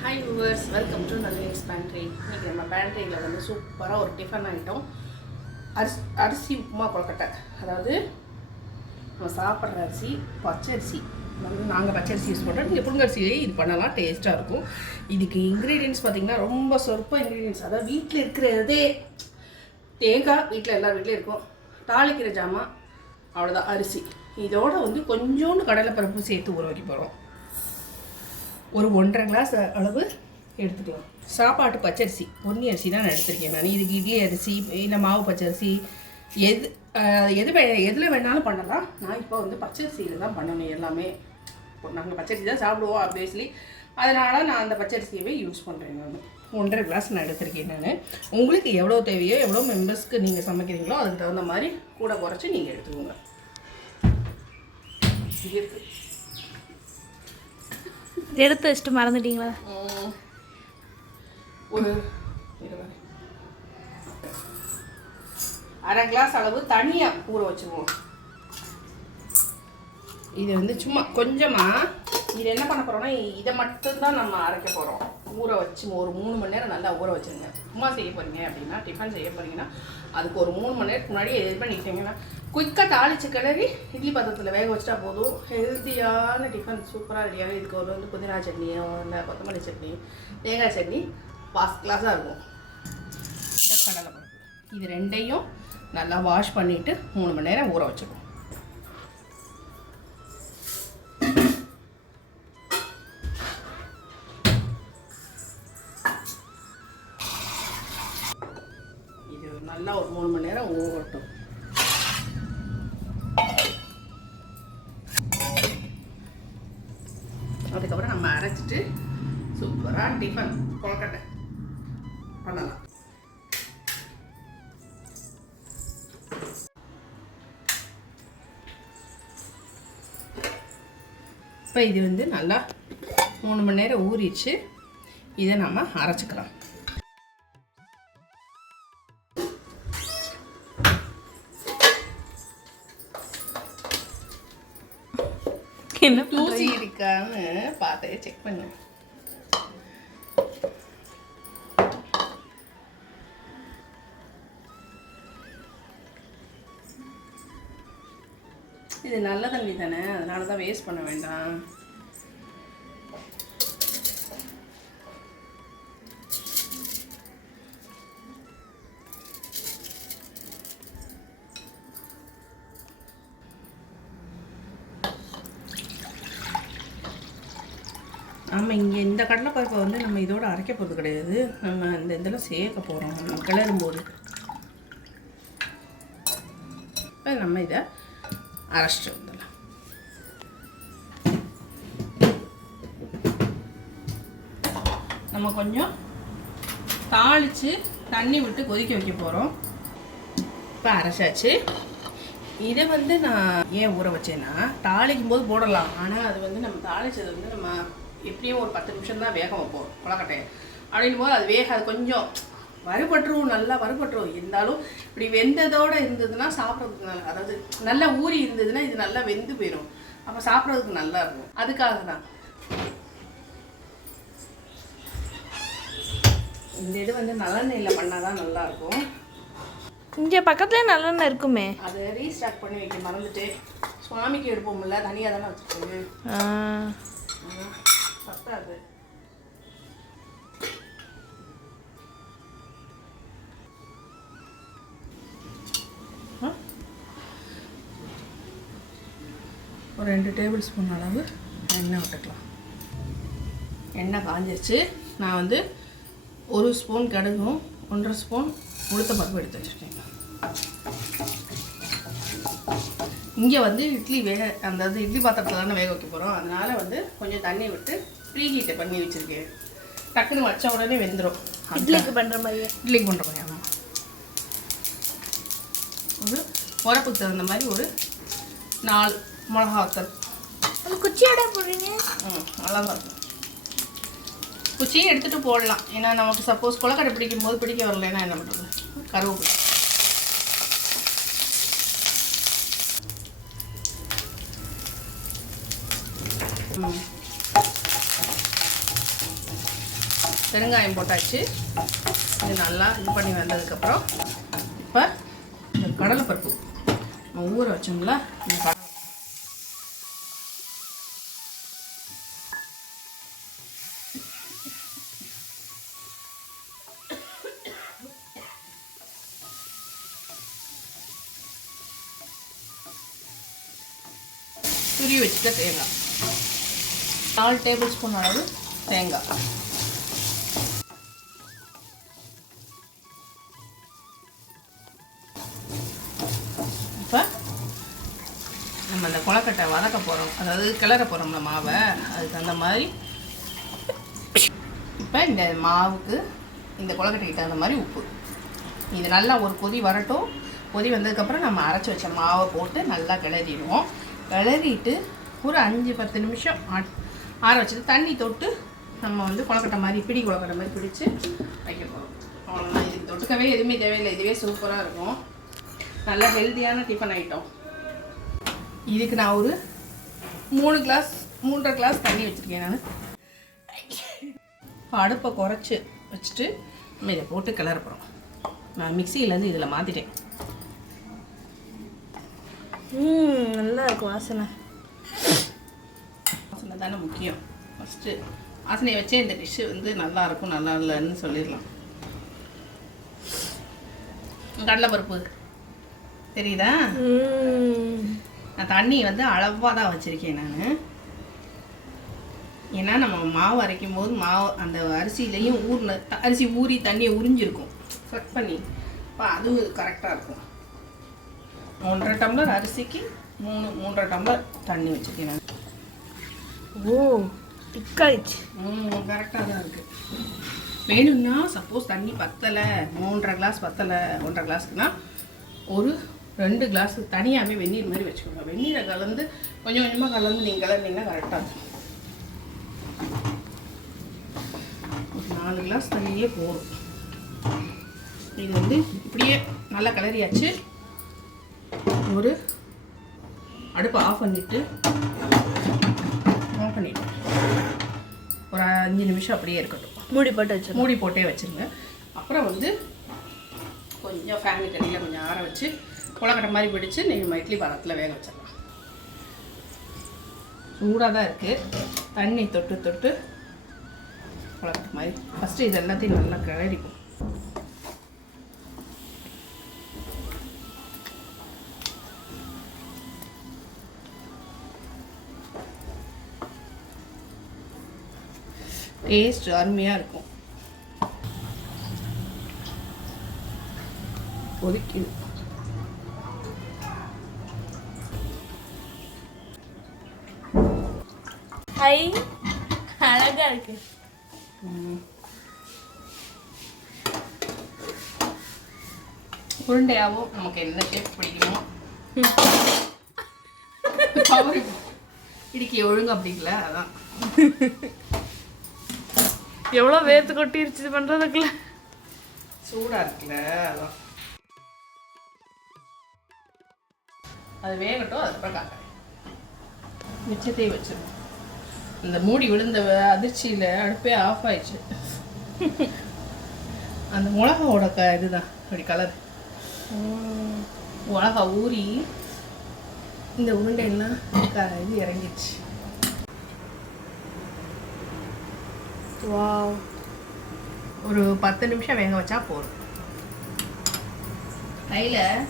Hi viewers welcome to Nalini's pantry இன்றைக்கி நம்ம பேண்ட்ரியில் வந்து சூப்பராக ஒரு டிஃபன் ஐட்டம் அரிசி அரிசி உப்புமா கொழுக்கட்டை. அதாவது நம்ம சாப்பிட்ற அரிசி பச்சரிசி வந்து நாங்கள் பச்சரிசி யூஸ் பண்ணுறோம் நீங்கள் புழுங்கரிசியே இது பண்ணலாம். டேஸ்ட்டாக இருக்கும். இதுக்கு இன்க்ரீடியன்ஸ் பார்த்திங்கன்னா ரொம்ப சொற்ப இன்க்ரீடியன்ஸ் அதாவது வீட்டில் இருக்கிறதே தேங்காய் வீட்டில் எல்லா வீட்லேயும் இருக்கும். தாளிக்கிற ஜாமான் அவ்வளோதான் அரிசி. இதோட வந்து கொஞ்சோண்டு கடலைப்பருப்பு சேர்த்து ஊற வைக்க போகிறோம் ஒரு ஒன்றரை கிளாஸ் அளவு எடுத்துக்கலாம். சாப்பாட்டு பச்சரிசி பொன்னி அரிசி தான் நான் எடுத்திருக்கேன் நான். இதுக்கு இட்லி அரிசி இல்லை மாவு பச்சரிசி எது எது எதில் வேணாலும் பண்ணலாம். நான் இப்போ வந்து பச்சரிசியில் தான் பண்ணணும் எல்லாமே. நாங்கள் பச்சரிசி தான் சாப்பிடுவோம் ஆப்வியஸ்லி அதனால் நான் அந்த பச்சரிசியவே யூஸ் பண்ணுறேன் நான். ஒன்றரை கிளாஸ் நான் எடுத்திருக்கேன் நான். உங்களுக்கு எவ்வளோ தேவையோ எவ்வளோ மெம்பர்ஸ்க்கு நீங்கள் சமைக்கிறீங்களோ அதுக்கு தகுந்த மாதிரி கூட குறைச்சி நீங்கள் எடுத்துக்கோங்க. இருக்குது எடுத்து வச்சுட்டு மறந்துட்டீங்களா? ஒரு அரை கிளாஸ் அளவு தனியாக ஊற வச்சுருவோம். இது வந்து சும்மா கொஞ்சமாக இது என்ன பண்ண போகிறோம்னா இதை மட்டும்தான் நம்ம அரைக்க போகிறோம் ஊற வச்சு ஒரு மூணு மணி நேரம் நல்லா ஊற வச்சுருங்க. சும்மா செய்ய போகிறீங்க அப்படின்னா டிஃபன் செய்ய போகிறீங்கன்னா அதுக்கு ஒரு மூணு மணி நேரத்துக்கு முன்னாடி இது பண்ணிக்கிட்டீங்கன்னா குயிக்காக தாளிச்சு கிளறி இட்லி பாத்திரத்தில் வேக வச்சிட்டா போதும். ஹெல்த்தியான டிஃபன் சூப்பராக ரெடியாக இதுக்கு ஒரு வந்து புதினா சட்னியோ இல்லை கொத்தமல்லி சட்னி தேங்காய் சட்னி ஃபஸ்ட் கிளாஸாக இருக்கும். இந்த கடலைப்பருப்பு இது ரெண்டையும் நல்லா வாஷ் பண்ணிவிட்டு மூணு மணி நேரம் ஊற வச்சுருவோம் வச்சுட்டு சூப்பராக டிஃபன் கொழக்கட்டை. பண்ணலாம். இப்போ இது வந்து நல்லா மூணு மணி நேரம் ஊறிச்சு இதை நம்ம அரைச்சிக்கலாம். என்ன தூசி இருக்கான்னு பார்த்து செக் பண்ணு. இது நல்ல தண்ணி தானே அதனால தான் வேஸ்ட் பண்ண வேண்டாம். ஆமாம் இங்கே இந்த கடலைப்பருப்பை வந்து நம்ம இதோட அரைக்க போகிறது கிடையாது. நம்ம இந்த இதெல்லாம் சேர்க்க போகிறோம் நம்ம கிளறும்போது போது. நம்ம இதை அரைச்சிட்டு வந்துடலாம். நம்ம கொஞ்சம் தாளித்து தண்ணி விட்டு கொதிக்க வைக்க போகிறோம் இப்போ அரைச்சாச்சு. இதை வந்து நான் ஏன் ஊற வச்சேன்னா தாளிக்கும் போது போடலாம். ஆனால் அது வந்து நம்ம தாளிச்சது வந்து நம்ம எப்படியும் ஒரு பத்து நிமிஷம் தான் வேக வைப்போம் கொலக்கட்டையை அப்படின்னும் போது அது வேக அது கொஞ்சம் வறுபட்டுரும் நல்லா வறுபட்டுரும். இருந்தாலும் இப்படி வெந்ததோடு இருந்ததுன்னா சாப்பிட்றதுக்கு நல்லா அதாவது நல்லா ஊறி இருந்ததுன்னா இது நல்லா வெந்து போயிடும் அப்போ சாப்பிட்றதுக்கு நல்லா இருக்கும். அதுக்காக தான். இந்த இது வந்து நல்லெண்ணெயில் பண்ணால் தான் நல்லாயிருக்கும் இங்கே பக்கத்துல நல்லெண்ணெய் இருக்குமே. அதை ரீஸ்டார்ட் பண்ணி வைக்க மறந்துட்டு சுவாமிக்கு எடுப்போம்ல தனியாக தானே வச்சுருக்கோங்க ஆ, பத்தாது. ஒரு ரெண்டு டேபிள் ஸ்பூன் அளவு எண்ணெய் விட்டுக்கலாம். எண்ணெய் காஞ்சிச்சு நான் வந்து ஒரு ஸ்பூன் கடுகும் ஒன்றரை ஸ்பூன் உளுத்த பருப்பு எடுத்து வச்சுருக்கேன். இங்கே வந்து இட்லி வேக அந்த இது இட்லி பாத்திரத்தில் தானே வேக வைக்க போகிறோம் அதனால் வந்து கொஞ்சம் தண்ணி விட்டு ப்ரீ ஹீட்டை பண்ணி வச்சுருக்கேன். டக்குன்னு வச்ச உடனே வெந்துடும் இட்லிக்கு பண்ற மாதிரியே? இட்லிக்கு பண்ணுற மாதிரி ஆமாம் ஒரு உரப்புக்கு தகுந்த மாதிரி ஒரு நாலு மிளகாத்தல் குச்சியோட போடுறீங்க? ம் அழகாக இருக்கும். குச்சியும் எடுத்துகிட்டு போடலாம். ஏன்னா நமக்கு சப்போஸ் கொலக்கடை பிடிக்கும் போது பிடிக்க வரலைன்னா என்ன பண்ணுறது கருவேப்பிலை. ம். பெருங்காயம் போட்டாச்சு. இது நல்லா இது பண்ணி வந்ததுக்கப்புறம் இப்போ இந்த கடலைப்பருப்பு. நம்ம ஊற வச்சோம்ல இந்த கடலை துருவி வச்சுக்க தேங்காய். நாலு டேபிள் ஸ்பூன் அளவு தேங்காய். நம்ம அந்த கொலக்கட்டை வதக்க போகிறோம் அதாவது கிளற போகிறோம்ல மாவை. அதுக்கு தகுந்த மாதிரி இப்போ இந்த மாவுக்கு இந்த கொலக்கட்டைக்கு தகுந்த மாதிரி உப்பு. இது நல்லா ஒரு கொதி வரட்டும். கொதி வந்ததுக்கப்புறம் நம்ம அரைச்சி வச்ச மாவை போட்டு நல்லா கிளறிடுவோம். கிளறிட்டு ஒரு அஞ்சு பத்து நிமிஷம் ஆற வச்சுட்டு தண்ணி தொட்டு நம்ம வந்து கொலக்கட்டை மாதிரி பிடி கொலக்கட்டை மாதிரி பிடிச்சி வைக்க போகிறோம் அவ்வளோதான் இதுக்கு தொட்டுக்கவே எதுவுமே தேவையில்லை. இதுவே சூப்பராக இருக்கும். நல்ல ஹெல்த்தியான டிஃபன் ஐட்டம் இதுக்கு நான் ஒரு மூணு கிளாஸ் மூன்றரை கிளாஸ் தண்ணி வச்சுருக்கேன் நான். அடுப்பை குறைச்சி வச்சுட்டு நம்ம இதை போட்டு கிளற போகிறோம் நான் மிக்சியிலேருந்து இதில் மாற்றிட்டேன் நல்லா இருக்கும் வாசனை. வாசனை தானே முக்கியம். ஃபஸ்ட்டு வாசனையை வச்சே இந்த டிஷ்ஷு வந்து நல்லா இருக்கும் நல்லா இல்லைன்னு சொல்லிடலாம். கடலைப்பருப்பு தெரியுதா? ம். நான் தண்ணி வந்து அளவாக தான் வச்சுருக்கேன் நான். ஏன்னா நம்ம மாவு அரைக்கும் போது மாவு அந்த அரிசியிலையும் ஊறின அரிசி ஊறி தண்ணியை உறிஞ்சிருக்கும். கட் பண்ணி. அப்போ அது கரெக்டாக இருக்கும். ஒன்றரை டம்ளர் அரிசிக்கு மூணு மூன்றரை டம்ளர் தண்ணி வச்சுருக்கேன் நான். ஓ திக்காயிடுச்சு. ம் கரெக்டாக தான் இருக்குது வேணும்னா சப்போஸ் தண்ணி பத்தலை மூன்றரை கிளாஸ் பத்தலை ஒன்றரை கிளாஸ்க்குனா ஒரு ரெண்டு கிளாஸ் தனியாகவே வெந்நீர் மாதிரி வச்சுக்கோங்க. வெந்நீரை கலந்து கொஞ்சம் கொஞ்சமாக கலந்து நீங்கள் கலந்தீங்கன்னா கரெக்டாக இருக்கும். ஒரு நாலு கிளாஸ் தண்ணியே போதும். இது வந்து இப்படியே நல்லா கிளறியாச்சு. ஒரு அடுப்பை ஆஃப் பண்ணிவிட்டு ஆஃப் பண்ணிவிட்டு ஒரு அஞ்சு நிமிஷம் அப்படியே இருக்கட்டும். மூடி போட்டு வச்சிருக்கோம் மூடி போட்டே வச்சுருங்க. அப்புறம் வந்து கொஞ்சம் ஃபேமிலி கடையில் கொஞ்சம் ஆற வச்சு கொலக்கட்டை மாதிரி பிடிச்சு நீங்கள் இட்லி பாத்திரத்தில் வேக வச்சிடலாம். சூடாக தான் இருக்குது தண்ணி தொட்டு தொட்டு கொலக்கட்டை மாதிரி. ஃபஸ்ட்டு இது எல்லாத்தையும் நல்லா கிளறிப்போம் டேஸ்ட் அருமையாக இருக்கும். கொதிக்குது ஹை அழகா இருக்கு. உருண்டையாகவும் நமக்கு என்ன ஷேப் பிடிக்குமோ. அவரு இடிக்கி ஒழுங்கு அப்படிங்கள அதான். எவ்வளோ வேர்த்து கொட்டிருச்சு இது பண்ணுறதுக்குள்ள சூடாக இருக்குல்ல அதான். அது வேகட்டும் அதுக்கப்புறம் காட்டுறேன் மிச்சத்தையும் வச்சிருக்கோம் இந்த மூடி விழுந்த அதிர்ச்சியில் அடுப்பே ஆஃப் ஆயிடுச்சு. அந்த மிளகாவோட க இதுதான் அப்படி கலர் மிளகா ஊறி இந்த உருண்டையெல்லாம் க இது இறங்கிடுச்சு. வாவ் ஒரு பத்து நிமிஷம் வேக வச்சா போதும். கையில்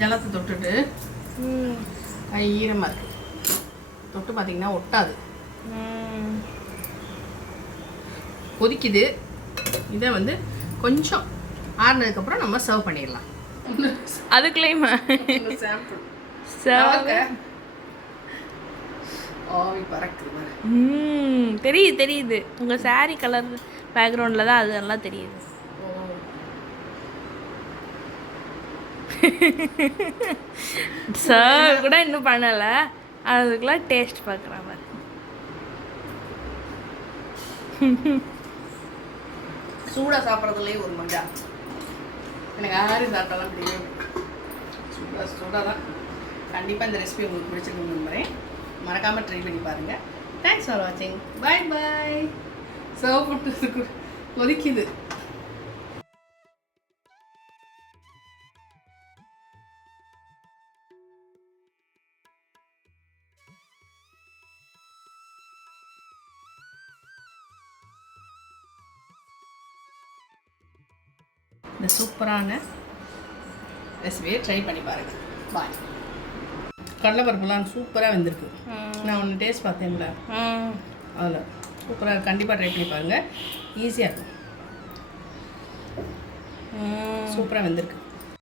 ஜலத்தை தொட்டுட்டு ஈரமாக இருக்கு தொட்டு பார்த்தீங்கன்னா ஒட்டாது. ம். கொதிக்குது. இதை வந்து கொஞ்சம் ஆறுனதுக்கப்புறம் நம்ம சர்வ் பண்ணிடலாம். அதுக்குள்ளேயுமா தெரியுது தெரியுது. உங்கள் saree கலர் பேக்ரவுண்டில் தான் அது நல்லா தெரியுது சர்வ் கூட இன்னும் பண்ணலை. அதுக்குலாம் டேஸ்ட் பார்க்குற மாதிரி. சூடாக சாப்பிட்றதுலேயே ஒரு மஜா. எனக்கு ஆறு சாப்பிட்டாலும் பிடிக்கவே சூடாக சூடாக தான். கண்டிப்பாக இந்த ரெசிபி உங்களுக்கு பிடிச்சிருக்கு நம்புறேன். மறக்காமல் ட்ரை பண்ணி பாருங்கள் தேங்க்ஸ் ஃபார் வாட்சிங் பாய் பாய் சிவப்புட்டு கொதிக்குது. இந்த சூப்பரான ரெசிபியை ட்ரை பண்ணி பாருங்கள் பாய் கடலைப்பருப்புலாம் சூப்பராக வந்திருக்கு. நான் ஒன்று டேஸ்ட் பார்த்தேன்ல. அதில் சூப்பராக கண்டிப்பாக ட்ரை பண்ணி பாருங்கள் ஈஸியாக இருக்கும். சூப்பராக வந்திருக்கு.